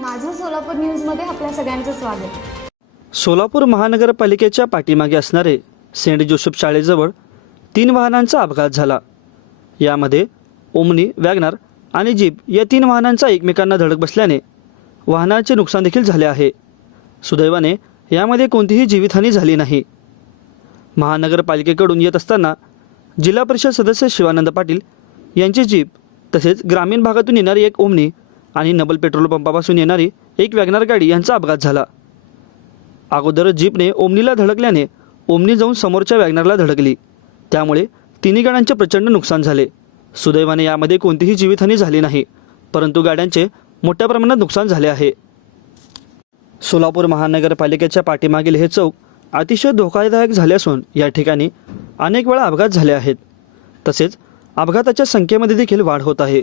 माझं सोलापूर न्यूजमध्ये आपल्या सगळ्यांचं स्वागत. सोलापूर महानगरपालिकेच्या पाठीमागे असणारे सेंट जोसेफ शाळेजवळ तीन वाहनांचा अपघात झाला. यामध्ये ओमनी वॅगनार आणि जीप या तीन वाहनांचा एकमेकांना धडक बसल्याने वाहनाचे नुकसान देखील झाले आहे. सुदैवाने यामध्ये कोणतीही जीवितहानी झाली नाही. महानगरपालिकेकडून येत असताना जिल्हा परिषद सदस्य शिवानंद पाटील यांची जीप तसेच ग्रामीण भागातून येणारी एक ओमनी आणि नबल पेट्रोल पंपापासून येणारी एक वॅगनार गाडी यांचा अपघात झाला. अगोदर जीपने ओमनीला धडकल्याने ओमनी जाऊन समोरच्या वॅगनारला धडकली. त्यामुळे तिन्ही गाड्यांचे प्रचंड नुकसान झाले. सुदैवाने यामध्ये कोणतीही जीवितहानी झाली नाही परंतु गाड्यांचे मोठ्या प्रमाणात नुकसान झाले आहे. सोलापूर महानगरपालिकेच्या पाठीमागील हे चौक अतिशय धोकादायक झाले असून या ठिकाणी अनेक वेळा अपघात झाले आहेत. तसेच अपघाताच्या संख्येमध्ये देखील वाढ होत आहे.